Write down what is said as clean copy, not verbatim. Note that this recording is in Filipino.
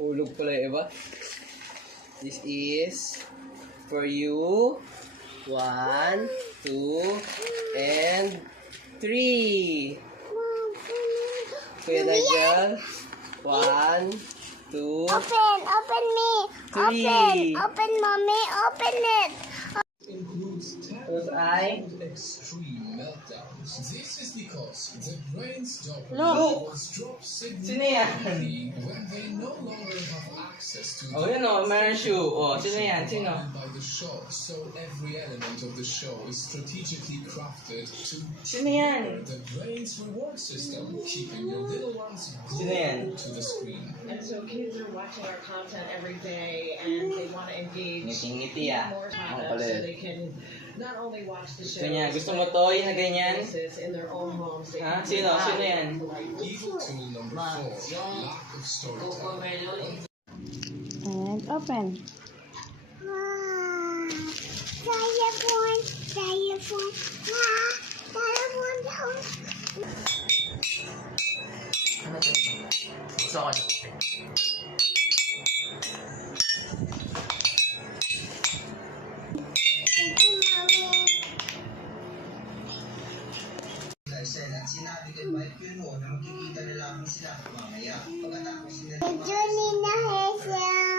Hulog pala yung iba. This is for you. 1, 2, and 3. Kuya Nigel. 1, 2, Open me. 3. Open, mommy. Open it. Close eye. Extreme meltdowns. This is because the brain's dopamine Look! levels drop Sino yan? significantly when they no longer have access to Oh, yun o. Meron shoe. Oh, sino yan? Sino? by the show. So every element of the show is strategically crafted to Sino yan? the brain's reward system, keeping your little ones Sino yan? glued to the screen. And so kids are watching our content every day and they want to engage Ngiting-ngiti ah. more Ano time pala so yun? they can not only watch the show Gusto niya. Gusto mo to? Yung na ganyan? in their own homes. They Ha? can Sino? Sino yan? Evil tool number 4, lack of storytelling. And open. Telephone. Telephone. Telephone down. Ano to? Gusto ko. At sinabi kay Mike Puno na magkikita na lamang sila mamaya. Pagkatapos nila Johnny na Hazel.